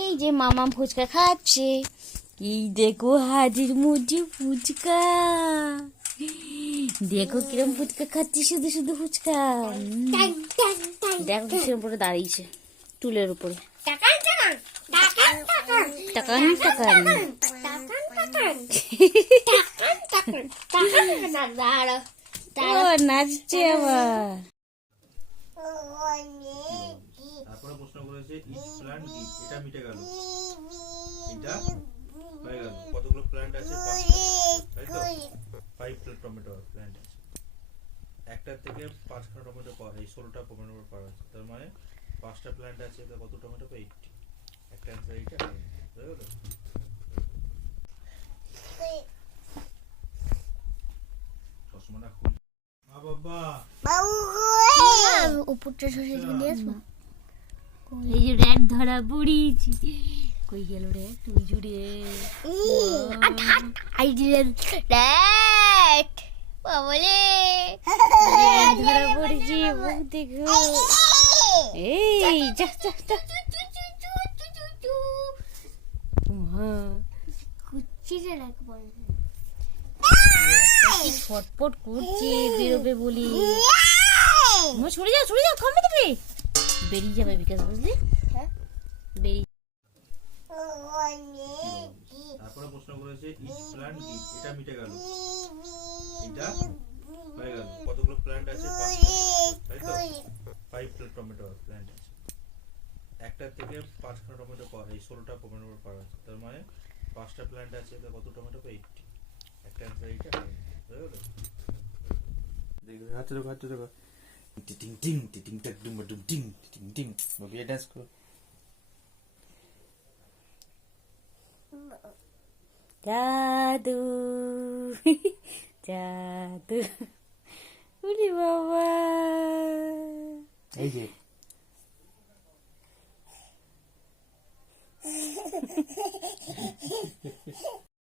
এই যে মামা ফুচকা খাচ্ছে। এই দেখো হাজির মুজি ফুচকা। দেখো কিরম ফুচকা খাচ্ছি শুধু শুধু ফুচকা। দেখো কিসের উপরে দাঁড়িয়েছে টুলের উপরে। টাকান টাকান। ও নাচছে আবার। প্রশ্ন করেছে ইচ প্ল্যান্ট গিভ এটা মিটে গেল। এটা হয়ে গেল। কতগুলো প্ল্যান্ট আছে? পাঁচটা। তাই তো? ফাইভ টমেটো প্ল্যান্ট আছে। একটার থেকে পাঁচখানা টমেটো পাওয়া এই ষোলোটা টমেটো পাওয়া আছে তার মানে পাঁচটা প্ল্যান্ট আছে তা কত টমেটো পাই একটা অ্যান্সার এইটা। হয়ে গেল? চশমাটা খুল। বাবা উপরটা সরে চলে আসব? এই যে র্যাট ধরা পড়িয়েছি কই গেল রে তুই জুড়ে। I didn't that. বাবলে। ধরা পড়েছি মুখ দেখো। এই যা যা যা। ছটপট করছে বেরোবে বলি। সরে যাও সরে যাও থামবে তুমি বেরিয়ে যাবে বিকাশ বুঝলি? হ্যাঁ। বেরিয়ে তারপরে প্রশ্ন করেছে ইচ প্ল্যান্ট এটা মিটে গেল। এটা হয়ে গেল। কতগুলো প্ল্যান্ট আছে? পাঁচটা। তাই তো? ফাইভ টমেটো প্ল্যান্ট আছে। একটার থেকে পাঁচখানা টমেটো পাওয়া এই ষোলোটা টমেটো পাওয়া আছে। তার মানে পাঁচটা প্ল্যান্ট আছে তা কত টমেটো পাই একটা অ্যান্সার এইটা। হয়ে গেল? দেখো হাতে দেখো হাতে দেখো ting ting ting ting dum dum ting ting ding. Ding ding ding ku jatuh jatuh udah bawa